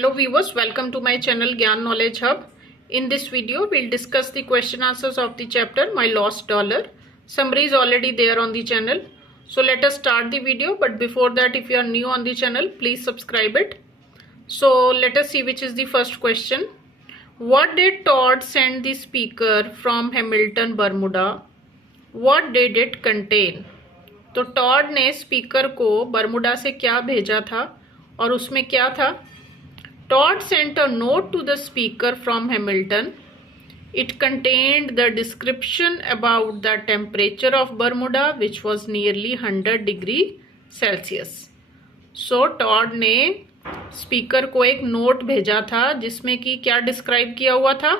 Hello viewers, welcome to my channel Gyan Knowledge Hub. In this video, we'll discuss the question answers of the chapter My Lost Dollar. Summary is already there on the channel. So let us start the video, but before that, if you are new on the channel, please subscribe it. So let us see which is the first question. What did Todd send the speaker from Hamilton, Bermuda? What did it contain? तो Tod ने speaker को Bermuda से क्या भेजा था और उसमें क्या था? Todd sent a note to the speaker from Hamilton. It contained the description about the temperature of Bermuda, which was nearly 100 degree Celsius. So Todd ने स्पीकर को एक नोट भेजा था जिसमें कि क्या डिस्क्राइब किया हुआ था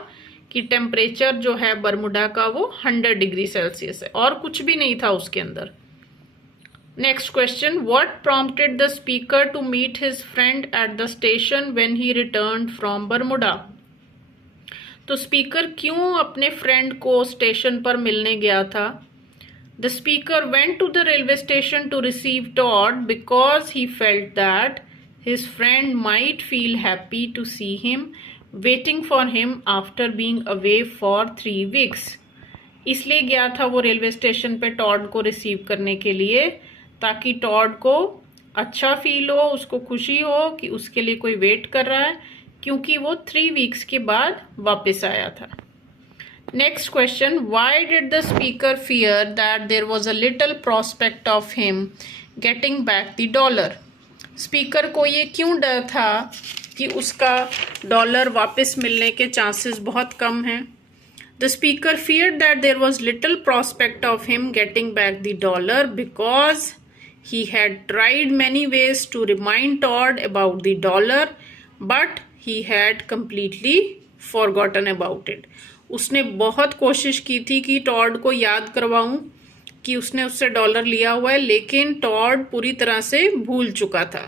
कि टेम्परेचर जो है बर्मुडा का वो 100 डिग्री सेल्सियस है और कुछ भी नहीं था उसके अंदर. Next question. What prompted the speaker to meet his friend at the station when he returned from Bermuda? तो स्पीकर क्यों अपने फ्रेंड को स्टेशन पर मिलने गया था? The speaker went to the railway station to receive Todd because he felt that his friend might feel happy to see him waiting for him after being away for 3 weeks. इसलिए गया था वो railway station पे Tod को receive करने के लिए ताकि टॉड को अच्छा फील हो, उसको खुशी हो कि उसके लिए कोई वेट कर रहा है क्योंकि वो 3 वीक्स के बाद वापस आया था. Next question. Why did the speaker fear that there was a little prospect of him getting back the dollar? Speaker को ये क्यों डर था कि उसका डॉलर वापस मिलने के चांसेस बहुत कम हैं? The speaker feared that there was little prospect of him getting back the dollar because he had tried many ways to remind Todd about the dollar, but he had completely forgotten about it. उसने बहुत कोशिश की थी कि Tod को याद करवाऊं कि उसने उससे डॉलर लिया हुआ है, लेकिन टॉड पूरी तरह से भूल चुका था.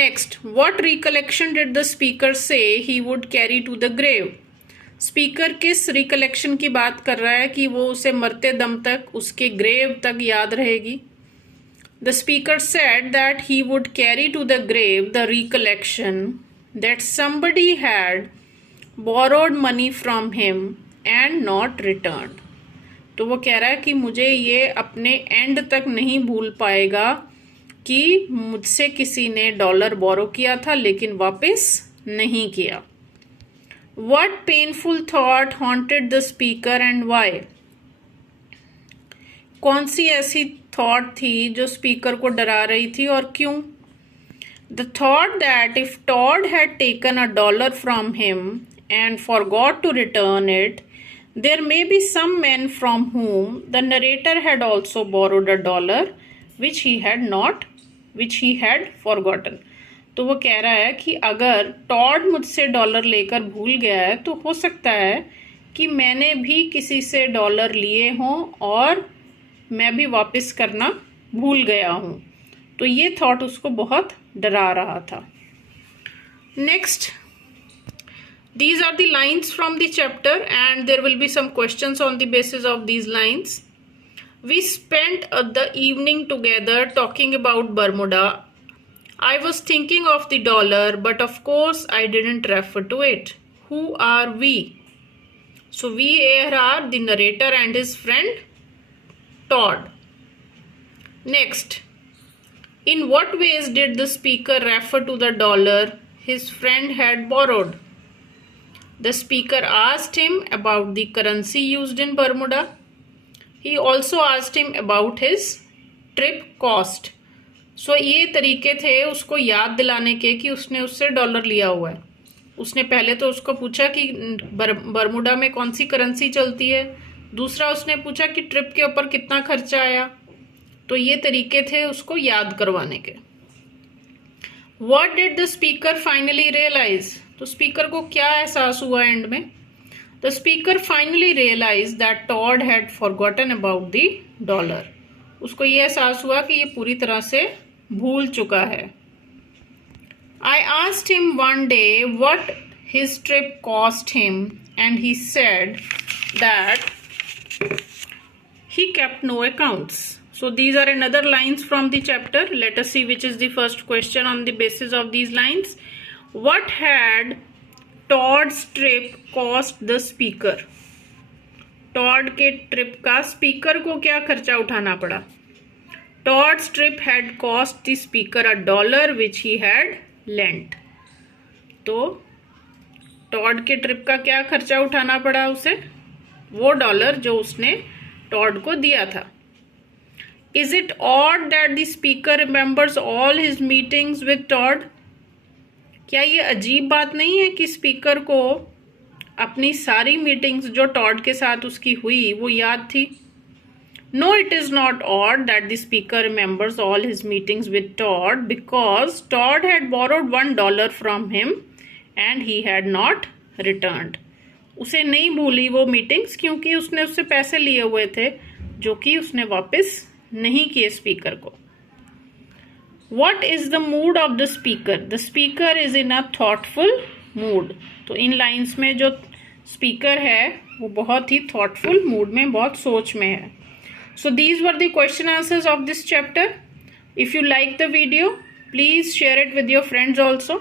Next, what recollection did the speaker say he would carry to the grave? Speaker किस रिकलेक्शन की बात कर रहा है कि वो उसे मरते दम तक उसके ग्रेव तक याद रहेगी? The speaker said that he would carry to the grave the recollection that somebody had borrowed money from him and not returned. तो वो कह रहा है कि मुझे ये अपने एंड तक नहीं भूल पाएगा कि मुझसे किसी ने डॉलर बोरो किया था लेकिन वापस नहीं किया. What painful thought haunted the speaker and why? कौन सी ऐसी थॉट थी जो स्पीकर को डरा रही थी और क्यों? The thought that if Todd had taken a dollar from him and forgot to return it, there may be some men from whom the narrator had also borrowed a dollar which he had forgotten. तो वो कह रहा है कि अगर Tod मुझसे dollar लेकर भूल गया है तो हो सकता है कि मैंने भी किसी से डॉलर लिए हों और मैं भी वापस करना भूल गया हूं. तो ये थॉट उसको बहुत डरा रहा था. Next, these are the lines from the chapter and there will be some questions on the basis of these lines. We spent the evening together talking about Bermuda. I was thinking of the dollar, but of course I didn't refer to it. Who are we? So we here are the narrator and his friend Todd. Next, in what ways did the speaker refer to the dollar his friend had borrowed? The speaker asked him about the currency used in Bermuda. He also asked him about his trip cost. सो ये तरीके थे उसको याद दिलाने के कि उसने उससे डॉलर लिया हुआ है. उसने पहले तो उसको पूछा कि बर्मुडा में कौन सी करेंसी चलती है. दूसरा उसने पूछा कि ट्रिप के ऊपर कितना खर्चा आया. तो ये तरीके थे उसको याद करवाने के. What did the speaker finally realise? तो स्पीकर को क्या एहसास हुआ एंड में? The speaker finally realise that Todd had forgotten about the dollar. उसको ये एहसास हुआ कि ये पूरी तरह से भूल चुका है. I asked him one day what his trip cost him and he said that he kept no accounts. So these are another lines from the chapter. Let us see which is the first question on the basis of these lines. What had Todd's trip cost the speaker? Todd के trip का speaker को क्या खर्चा उठाना पड़ा? Todd's trip had cost the speaker $1 which he had lent. तो Tod के trip का क्या खर्चा उठाना पड़ा उसे? वो डॉलर जो उसने टॉड को दिया था. Is it odd that the speaker remembers all his meetings with Todd? क्या ये अजीब बात नहीं है कि स्पीकर को अपनी सारी मीटिंग्स जो टॉड के साथ उसकी हुई वो याद थी? No, it is not odd that the speaker remembers all his meetings with Todd because Todd had borrowed $1 from him and he had not returned. उसे नहीं भूली वो मीटिंग्स क्योंकि उसने उससे पैसे लिए हुए थे जो कि उसने वापस नहीं किए स्पीकर को. What is the mood of the speaker? The speaker is in a thoughtful mood. तो इन लाइन्स में जो स्पीकर है वो बहुत ही thoughtful mood में, बहुत सोच में है. So these were the question answers of this chapter. If you like the video, please share it with your friends also.